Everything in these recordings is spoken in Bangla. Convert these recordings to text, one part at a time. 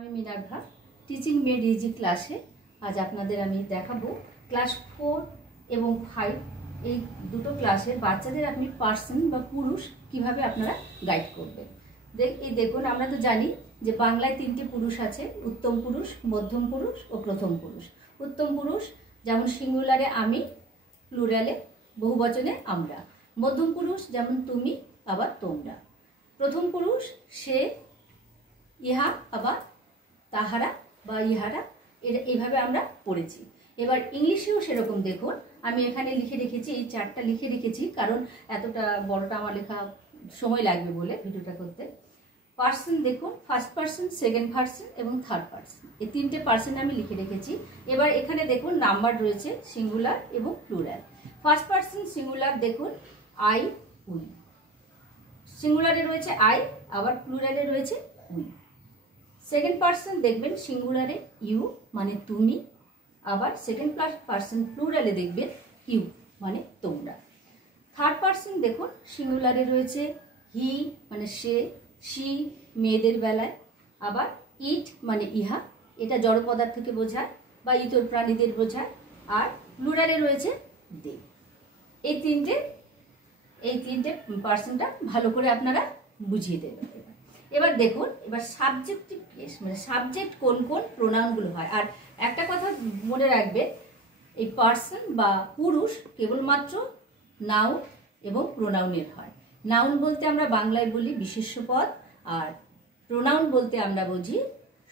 আমি মিনার্ভা টিচিং মেড ইজি ক্লাসে আজ আপনাদের আমি দেখাবো ক্লাস 4 এবং 5 এই দুটো ক্লাসের বাচ্চাদের আপনি পার্সন বা পুরুষ কিভাবে আপনারা গাইড করবেন। এই দেখুন, আমরা তো জানি যে বাংলায় 3টে পুরুষ আছে, উত্তম পুরুষ, মধ্যম পুরুষ ও প্রথম পুরুষ। উত্তম পুরুষ যেমন সিঙ্গুলারে আমি, প্লুরালে বহুবচনে আমরা। মধ্যম পুরুষ যেমন তুমি আবার তোমরা। প্রথম পুরুষ সে, ইহা আবার তাহারা বা ইহারা, এটা এইভাবে আমরা পড়েছি। এবার ইংলিশেও সেরকম দেখুন, আমি এখানে লিখে রেখেছি, এই চারটা লিখে রেখেছি কারণ এতটা বড়টা আমার লেখা সময় লাগবে বলে ভিডিওটা করতে। পার্সন দেখুন, ফার্স্ট পার্সন, সেকেন্ড পার্সন এবং থার্ড পার্সন, এই 3টে পার্সন আমি লিখে রেখেছি। এবার এখানে দেখুন নাম্বার রয়েছে সিঙ্গুলার এবং প্লুরাল। ফার্স্ট পার্সন সিঙ্গুলার দেখুন আই, উই। সিঙ্গুলারে রয়েছে আই, আবার প্লুরালে রয়েছে উই। সেকেন্ড পার্সন দেখবেন সিঙ্গুলারে ইউ মানে তুমি, আবার সেকেন্ড পার্সন প্লুরালে দেখবেন ইউ মানে তোমরা। থার্ড পার্সন দেখুন সিঙ্গুলারে রয়েছে হি মানে সে, সি মেয়েদের বেলায়, আবার ইট মানে ইহা, এটা জড় পদার্থকে বোঝায় বা ইতর প্রাণীদের বোঝায়, আর প্লুরালে রয়েছে দে। এই তিনটে পার্সনটা ভালো করে আপনারা বুঝিয়ে দেবেন। এবার দেখুন, এবার সাবজেক্টিভ কেস মানে সাবজেক্ট কোন কোন প্রোনাউনগুলো হয়। আর একটা কথা মনে রাখবে, এই পার্সন বা পুরুষ কেবলমাত্র নাউন এবং প্রোনাউনের হয়। নাউন বলতে আমরা বাংলায় বলি বিশেষ্য পদ, আর প্রোনাউন বলতে আমরা বুঝি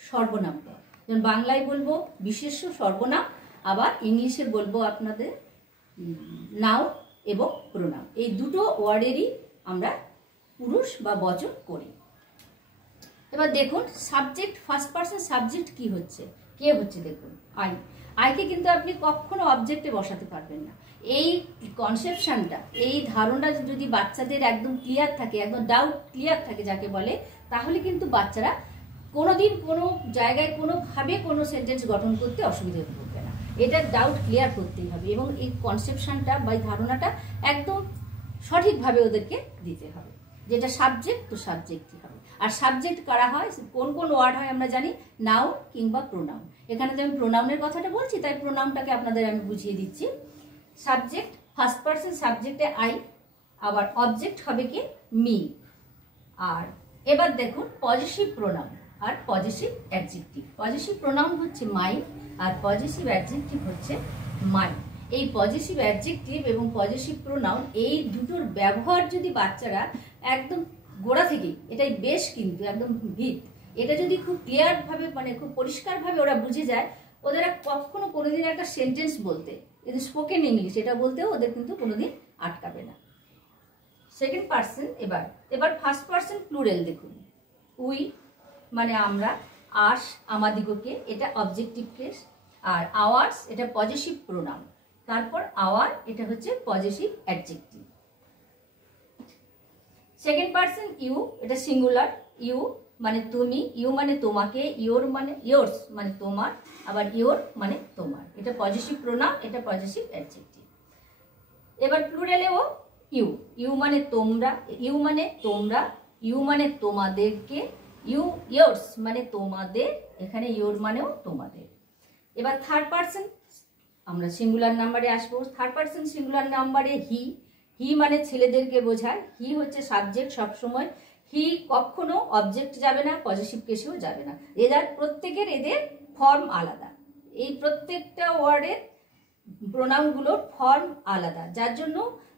সর্বনাম পদ। যেমন বাংলায় বলবো বিশেষ্য সর্বনাম, আবার ইংলিশে বলবো আপনাদের নাউন এবং প্রোনাউন। এই দুটো ওয়ার্ডেরই আমরা পুরুষ বা বচন করি। এবার দেখুন সাবজেক্ট, ফার্স্ট পার্সন সাবজেক্ট কি হচ্ছে, কে হচ্ছে দেখুন আই। আইকে কিন্তু আপনি কখনো অবজেক্টে বসাতে পারবেন না। এই কনসেপশনটা, এই ধারণা যদি বাচ্চাদের একদম ক্লিয়ার থাকে, একদম ডাউট ক্লিয়ার থাকে যাকে বলে, তাহলে কিন্তু বাচ্চারা কোনোদিন কোনো জায়গায় কোনোভাবে কোনো সেন্টেন্স গঠন করতে অসুবিধা পড়বে না। এটা ডাউট ক্লিয়ার করতেই হবে এবং এই কনসেপশনটা বা এই ধারণাটা একদম সঠিকভাবে ওদেরকে দিতে হবে। যেটা সাবজেক্ট তো সাবজেক্টই হবে। আর সাবজেক্ট কারা হয়, কোন কোন ওয়ার্ড হয় আমরা জানি, নাউন কিংবা প্রোনাউন। এখানে তো আমি প্রোনাউনের কথাটা বলছি, তাই প্রোনাউনটাকে আপনাদের আমি বুঝিয়ে দিচ্ছি। সাবজেক্ট ফার্স্ট পার্সন সাবজেক্টে আই, আবার অবজেক্ট হবে কি মি। আর এবার দেখুন পজিটিভ প্রোনাউন আর পজিটিভ অ্যাডজেক্টিভ। পজিটিভ প্রোনাউন হচ্ছে মাই আর পজিটিভ অ্যাডজেক্টিভ হচ্ছে মাই। এই পজিটিভ অ্যাডজেক্টিভ এবং পজিটিভ প্রোনাউন এই দুটোর ব্যবহার যদি বাচ্চারা একদম গোড়া থেকেই, এটাই বেশ কিন্তু একদম ভিত, এটা যদি খুব ক্লিয়ারভাবে মানে খুব পরিষ্কারভাবে ওরা বুঝে যায়, ওদের কখনো কোনোদিন একটা সেন্টেন্স বলতে, কিন্তু স্পোকেন ইংলিশ এটা বলতেও ওদের কিন্তু কোনোদিন আটকাবে না। সেকেন্ড পার্সন এবার ফার্স্ট পার্সন প্লুরাল দেখুন, উই মানে আমরা, আস আমাদিগকে, এটা অবজেক্টিভ কেস, আর আওয়ার্স এটা পজিটিভ প্রোনাউন, তারপর আওয়ার এটা হচ্ছে positive adjective. Second person you, এটা সিঙ্গুলার, ইউ মানে তুমি, ইউ মানে তোমাকে, ইয়োর মানে ইয়োর্স মানে তোমার, আবার ইয়োর মানে তোমার, এটা পজিটিভ প্রোনাউন, এটা পজিটিভ অ্যাডজেক্টিভ। এবার প্লুরালেও ইউ, ইউ মানে তোমরা, ইউ মানে তোমরা, ইউ মানে তোমাদেরকে, ইউ ইয়োর্স মানে তোমাদের, এখানে ইয়োর মানেও তোমাদের। এবার থার্ড পার্সন আমরা সিঙ্গুলার নাম্বারে আসবো। থার্ড পার্সন সিঙ্গুলার নাম্বারে হি, হি মানে ছেলেদেরকে বোঝায়, হি হচ্ছে সাবজেক্ট সবসময়, হি কখনো অবজেক্ট যাবে না, পজিটিভ কেসেও যাবে না। প্রত্যেকের এদের ফর্ম আলাদা, এই প্রত্যেকটা ওয়ার্ডের প্রোনাউনগুলোর ফর্ম আলাদা, যার জন্য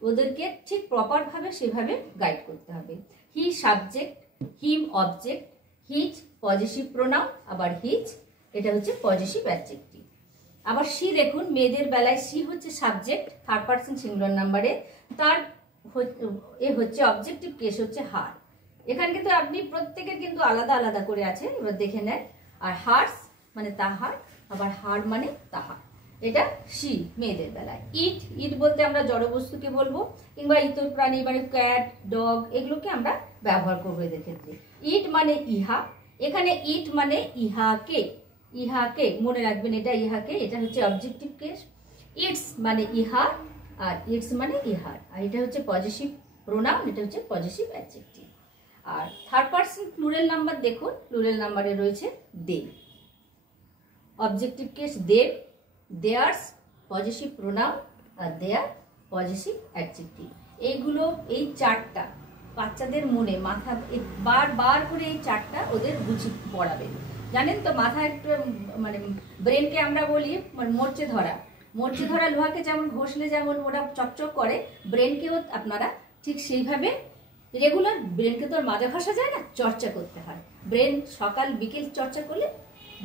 ওদেরকে ঠিক প্রপারভাবে সেভাবে গাইড করতে হবে। He subject, him object, his positive pronoun, আবার হিজ এটা হচ্ছে পজিটিভ অ্যাডজেক্টিভ। আবার সি দেখুন, মেয়েদের বেলায় সি হচ্ছে সাবজেক্ট থার্ড পার্সন সিঙ্গুলার নাম্বারে, তার হচ্ছে অবজেক্টিভ কেস হচ্ছে হার। এখানে কিন্তু আপনি প্রত্যেকের কিন্তু আলাদা আলাদা করে আছে, এবার দেখে নেন। আর হার্স মানে তাহার, আবার হার মানে তাহার, এটা সি মেয়েদের বেলায়। ইট, ইট বলতে আমরা জড়বস্তুকে বলবো, কিংবা ইতর প্রাণী মানে ক্যাট ডগ এগুলোকে আমরা ব্যবহার করবো এদের ক্ষেত্রে। ইট মানে ইহা, এখানে ইট মানে ইহাকে, ইহাকে মনে রাখবেন, এটা ইহাকে, এটা হচ্ছে অবজেক্টিভ কেস। ইটস মানে ইহার, আর ইটস মানে ইহার, আর এটা হচ্ছে পজিটিভ প্রোনাউন, এটা হচ্ছে পজিটিভ অ্যাডজেক্টিভ। আর থার্ড পার্সন প্লুরাল নাম্বার দেখুন, প্লুরাল নাম্বারে রয়েছে দে, অবজেক্টিভ কেস দে, দেয়ার্স পজিটিভ প্রোনাউন, আর দেয়ার পজিটিভ অ্যাডজেক্টিভ। এইগুলো এই চারটা বাচ্চাদের মনে মাথা বার করে এই চারটা ওদের বুঝি পড়াবে। জানেন তো মাথা একটু মানে ব্রেনকে আমরা বলি মানে মরচে ধরা লোহাকে যেমন ঘষলে যেমন ওরা চকচক করে, ব্রেনকেও আপনারা ঠিক সেইভাবে রেগুলার, ব্রেনকে তো আর মাজা ঘষা যায় না, চর্চা করতে হয়। ব্রেন সকাল বিকেল চর্চা করলে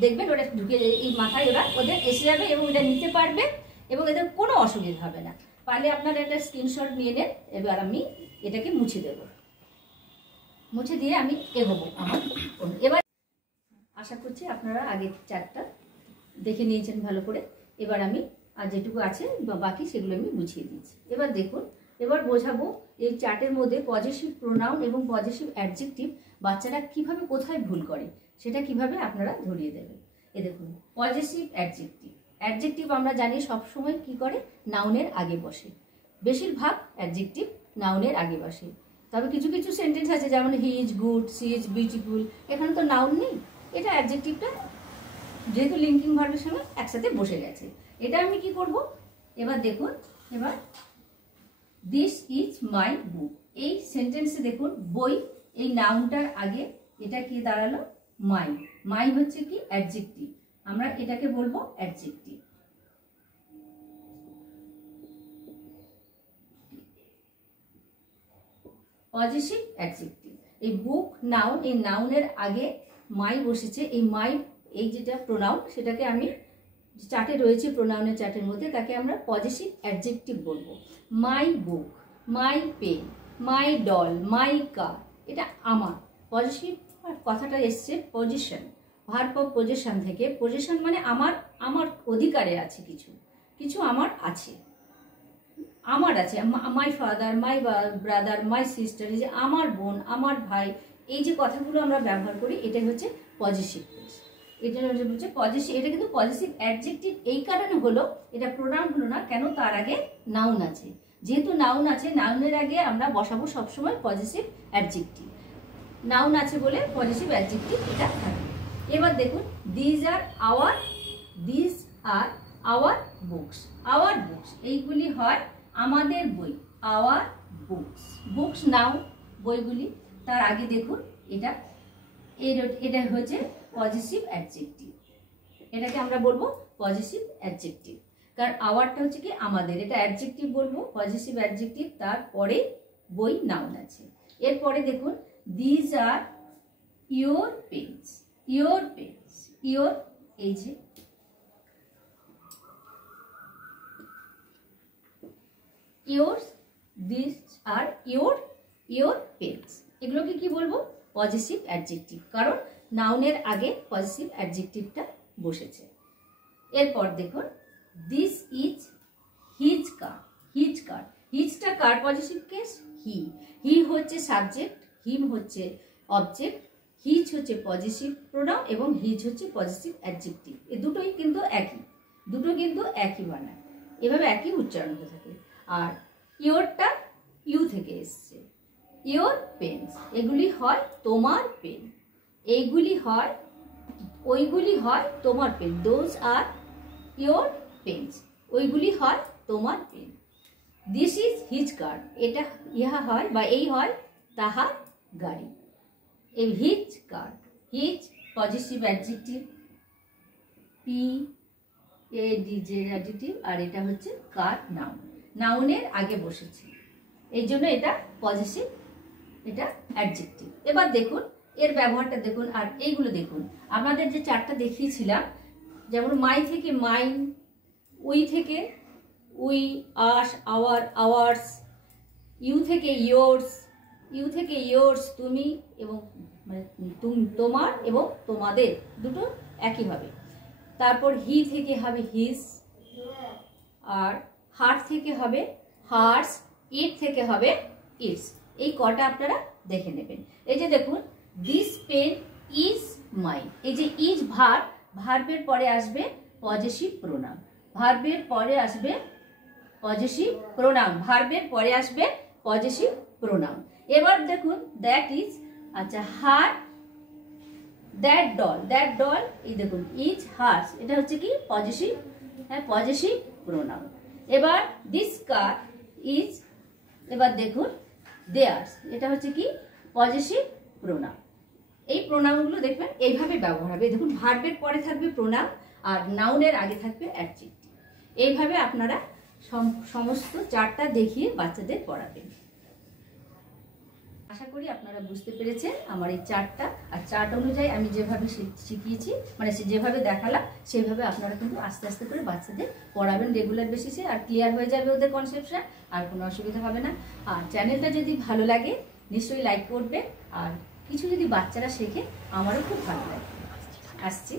দেখবেন ওরা ঢুকে এই মাথায় ওদের এসে যাবে এবং এটা নিতে পারবে এবং এদের কোনো অসুবিধা হবে না। পারলে আপনারা একটা স্ক্রিনশট নিয়ে নেন। এবার আমি এটাকে মুছে দেব, মুছে দিয়ে আমি এগোবো আমার। এবার আশা করছি আপনারা আগের চারটা দেখে নিয়েছেন ভালো করে। এবার আমি আর যেটুকু আছে বাকি সেগুলো আমি বুঝিয়ে দিচ্ছি। এবার দেখুন, এবার বোঝাবো এই চার্টের মধ্যে পজিটিভ প্রোনাউন এবং পজিটিভ অ্যাডজেক্টিভ বাচ্চারা কিভাবে কোথায় ভুল করে সেটা কিভাবে আপনারা ধরিয়ে দেবেন। এ দেখুন, পজিটিভ অ্যাডজেক্টিভ আমরা জানি সবসময় কি করে, নাউনের আগে বসে। বেশিরভাগ অ্যাডজেক্টিভ নাউনের আগে বসে। তবে কিছু কিছু সেন্টেন্স আছে যেমন he is good, she is beautiful, এখানে তো নাউন নেই, এটা অ্যাডজেক্টিভটা যেহেতু লিঙ্কিং ভার্বের সঙ্গে একসাথে বসে গেছে। এটা আমি কি করব, এবার দেখুন, এবার দিস ইজ মাই বুক, এই সেন্টেন্সে দেখুন বই, এই নাউনটার আগে এটা কি দাঁড়ালো, মাই হচ্ছে কি অ্যাডজেক্টিভ, আমরা এটাকে বলবো অ্যাডজেক্টিভ। পজিটিভ অ্যাডজেক্টিভ, এই বুক নাউন, এই নাউনের আগে মাই বসেছে, এই মাই এই যেটা প্রোনাউন সেটাকে আমি চার্টে রয়েছে প্রোনাউনের চার্টের মধ্যে, তাকে আমরা পজিটিভ অ্যাডজেক্টিভ বলবো। মাই বুক, মাই পেন, মাই ডল, মাই কার, এটা আমার। পজিটিভ কথাটা এসছে পজিশন, ভার্ব অফ পজিশন থেকে। পজিশন মানে আমার অধিকারে আছে, কিছু আমার আছে, my father, my brother, my sister, এই যে আমার বোন, আমার ভাই, এই যে কথাগুলো আমরা ব্যবহার করি এটাই হচ্ছে পজিটিভ। এটা হচ্ছে পজিটিভ, এটা কিন্তু পজিটিভ অ্যাডজেক্টিভ এই কারণে হলো, এটা প্রোনাউন হলো না কেন, তার আগে নাউন আছে। যেহেতু নাউন আছে, নাউনের আগে আমরা বসাবো সবসময় পজিটিভ অ্যাডজেক্টিভ। নাউন আছে বলে পজিটিভ অ্যাডজেক্টিভ এটা থাকবে। এবার দেখুন, দিস আর আওয়ার বুকস, এইগুলি হয় আমাদের বই, আওয়ার বুকস নাউন বইগুলি। তার আগে দেখুন এটা হচ্ছে পজিটিভ অ্যাডজেক্টিভ, এটাকে আমরা বলবো পজিটিভ অ্যাডজেক্টিভ, কারণ আওয়ারটা হচ্ছে কি আমাদের, এটা অ্যাডজেক্টিভ বলবো, পজিটিভ অ্যাডজেক্টিভ, তারপরে বই নাউন আছে। এরপরে দেখুন, this are your pens, your এই যে yours, these are your pens, এগুলোকে কি বলবো, পজিটিভ অ্যাডজেক্টিভ, কারণ নাউনের আগে পজিটিভ অ্যাডজেক্টিভটা বসেছে। এরপর দেখুন, দিস ইজ হিজ কার, হিজটা কার পজিটিভ কেস, হি হচ্ছে সাবজেক্ট, হিম হচ্ছে অবজেক্ট, হিজ হচ্ছে পজিটিভ প্রোনাউন এবং হিজ হচ্ছে পজিটিভ অ্যাডজেক্টিভ। এই দুটোই কিন্তু একই বানায়, এভাবে একই উচ্চারণ হতে থাকে। আর ইয়োরটা ইউ থেকে এসছে, ইয়োর পেন্স, এগুলি হয় তোমার পেন, ওইগুলি হয় তোমার pen, those are your pens, ওইগুলি হয় তোমার pen. This is his car, ইহা হয় বা এই হয় তাহার গাড়ি। এই his car, his positive adjective, adjective, আর এটা হচ্ছে কার নাউন, নাউনের আগে বসেছে, এই জন্য এটা পজিটিভ, এটা অ্যাডজেক্টিভ। এবার দেখুন এর ব্যবহারটা দেখুন, আর এইগুলো দেখুন, আপনাদের যে চারটা দেখিয়েছিলাম, যেমন মাই থেকে মাইন, উই থেকে we, us, our, ours, you থেকে ইয়োর্স, তুমি এবং তোমার এবং তোমাদের, দুটো একই হবে। তারপর হি থেকে হবে হিজ, আর হার থেকে হবে হার্স, ইট থেকে হবে ইটস। এই কটা আপনারা দেখে নেবেন। এই যে দেখুন, দিস পেন ইজ মাইন, এই যে ইজ ভার্বের পরে আসবে পজেসিভ প্রোনাউন, ভার্বের পরে আসবে পজেসিভ প্রোনাউন। এবার দেখুন দ্যাট ইজ, আচ্ছা হার দ্যাট ডল এই দেখুন ইজ হার্স, এটা হচ্ছে কি পজিটিভ, হ্যাঁ পজিটিভ প্রোনাউন। এবার দিস কার ইজ, এবার দেখুন দেয়ার্স, এটা হচ্ছে কি পজিটিভ প্রোনাউন। এই প্রোনাউনগুলো দেখবেন এইভাবে ব্যবহার হবে। দেখুন ভার্বের পরে থাকবে প্রোনাউন আর নাউনের আগে থাকবে অ্যাডজেক্টিভ। এইভাবে আপনারা সমস্ত চারটা দেখিয়ে বাচ্চাদের পড়াবেন। আশা করি আপনারা বুঝতে পেরেছেন আমার এই চার্টটা, আর চার্ট অনুযায়ী আমি যেভাবে শিখিয়েছি, মানে যেভাবে দেখালাম সেইভাবে আপনারা কিন্তু আস্তে আস্তে করে বাচ্চাদের পড়াবেন রেগুলার বেসিসে, আর ক্লিয়ার হয়ে যাবে ওদের কনসেপশন, আর কোনো অসুবিধা হবে না। আর চ্যানেলটা যদি ভালো লাগে নিশ্চয়ই লাইক করবেন, আর কিছু যদি বাচ্চারা শেখে আমারও খুব ভালো লাগে। আসছি।